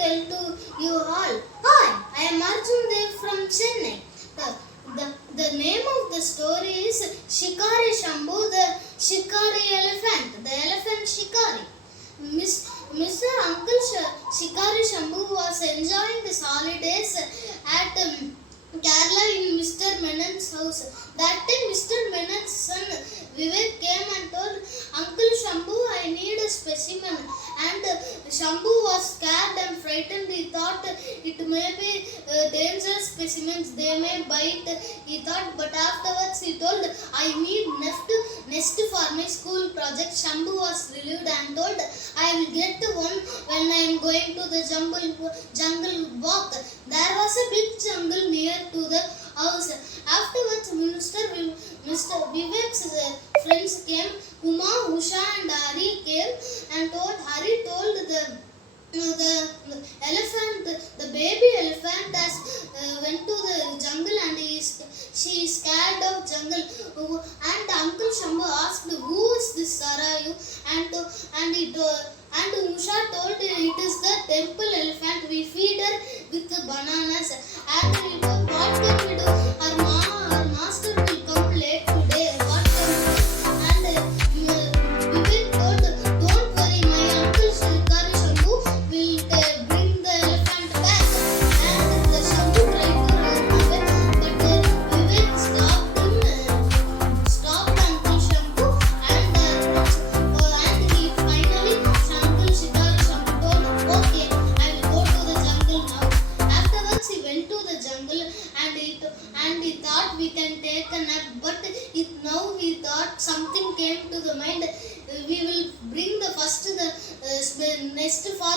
tell to you all. Hi, I am Arjun Dev from Chennai. The name of the story is Shikari Shambhu, the Shikari elephant, the elephant Shikari. Mr. Uncle Shikari Shambhu was enjoying his holidays at Kerala in Mr. Menon's house. That time Mr. Menon's son Vivek came and told, Uncle Shambhu, I need a specimen. And Shambhu was scared and frightened. He thought it may be dangerous specimens, they may bite. He thought, but afterwards he told, I need nest for my school project. Shambhu was relieved and told, I will get one when I am going to the jungle walk. There was a big jungle near to the house. Afterwards, Mr. Vivek's friends came. Uma, Usha and Hari came and told. Hari told the elephant, the baby elephant, has went to the jungle and she is scared of jungle. And Uncle Shambhu asked, who is this Sarayu? And Usha told, it is the temple elephant. We feed her with the bananas. And we told, what can we do? Our master will come late today. What can we do? And Vivek told, don't worry, my uncle Shikari Shambhu will bring the elephant back. And the Shambhu tried to run away, but Vivek stopped Uncle Shambhu, and he finally, Uncle Shikari Shambhu told, okay, I will go to the jungle now. Afterwards, he went to the jungle and he thought we can take a nap, but now he thought something came to the mind. We will bring the first nest for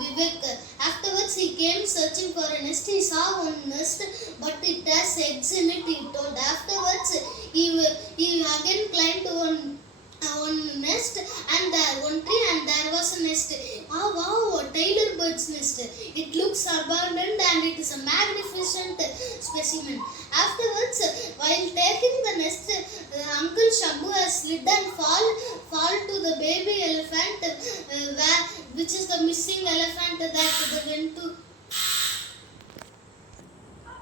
Vivek. Afterwards, he came searching for a nest. He saw one nest, but it has eggs in it, he told. Afterwards, he again climbed to one nest and one tree, and there was a nest. Oh wow, a tailor bird's nest. It looks abundant and it is a magnificent specimen. Afterwards, while taking the nest, Uncle Shambhu has slid and fall to the baby elephant, which is the missing elephant that they went to.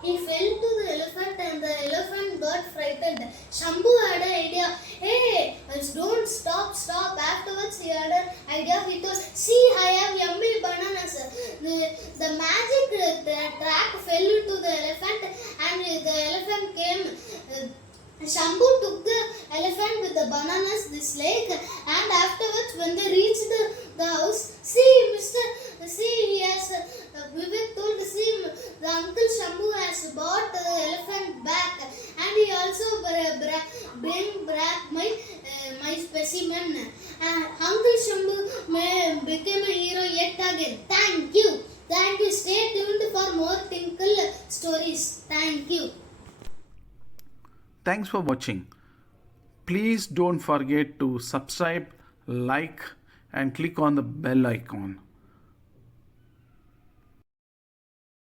He fell to the elephant and the elephant got frightened. Shambhu had an idea. Hey, don't stop. Afterwards, he had an idea. He told, see, I have yummy bananas. The magic track fell to the elephant and the elephant came. Shambhu took the elephant with the bananas this lake, and afterwards when they reached the house, he has Vivek told, the Uncle Shambhu has brought the elephant back, and he also bring back my specimen. Uncle Shambhu became a hero yet again. Thank you. Stay tuned for more Tinkle stories. Thank you. Thanks for watching. Please don't forget to subscribe, like, and click on the bell icon.